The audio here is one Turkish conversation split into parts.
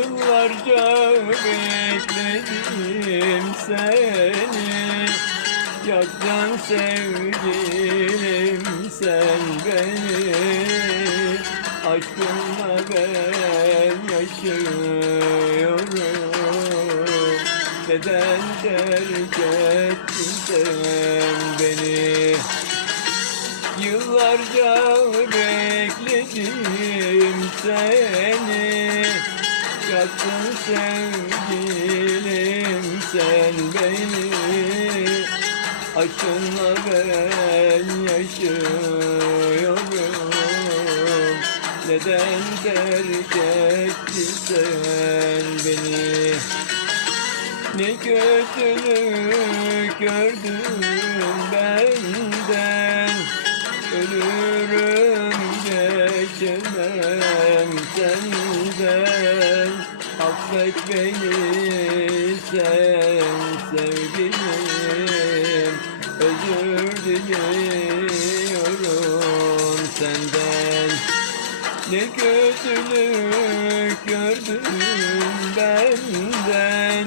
Yıllarca bekledim seni. Yaktın sevgilim sen beni. Aşkınla ben yaşıyorum. Neden terk ettin sen beni? Yıllarca bekledim seni Yaktın sevgilim sen beni. Aşkınla ben yaşıyorum. Neden terk ettin sen beni? Ne kötülük gördün benden. Ölürüm geçemem Affet beni sen sevgilim Özür diliyorum senden. Ne kötülük gördün benden.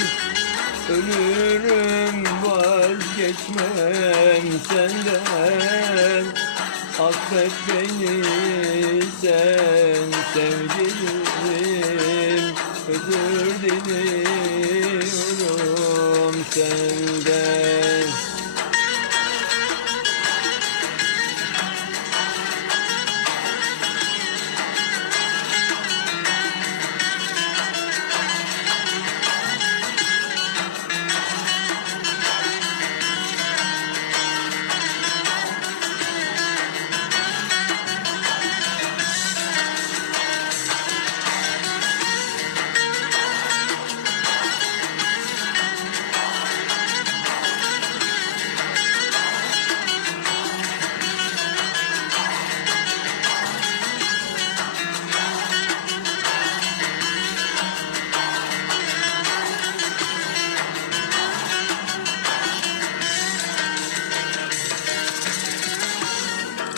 Ölürüm vazgeçmem senden. Affet beni sen diliyorum senden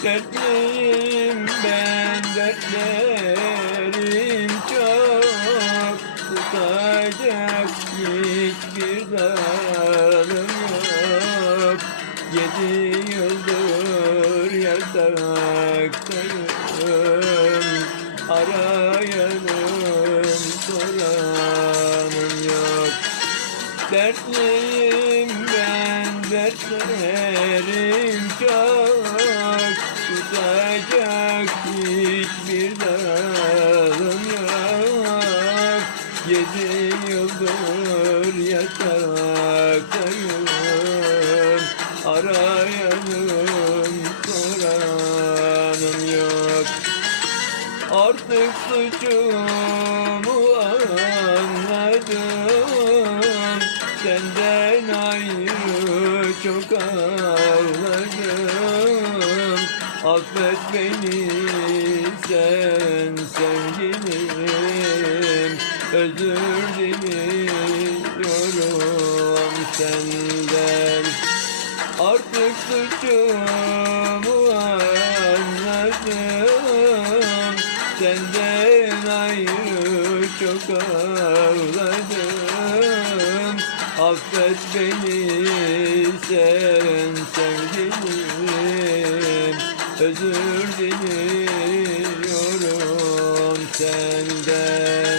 Dertliyim ben dertlerim çok. Tutacak hiçbir dalım yok. Yedi yıldır yataktayım Arayanım soranım yok. Dertliyim Yedi yıldır yataktayım Arayanım soranım yok. Artık suçumu anladım Senden ayrı çok ağladım. Affet beni sen sevgilim Özür diliyorum senden. Artık suçumu anladım. Senden ayrı çok ağladım. Affet beni sen sevgilim. Özür diliyorum senden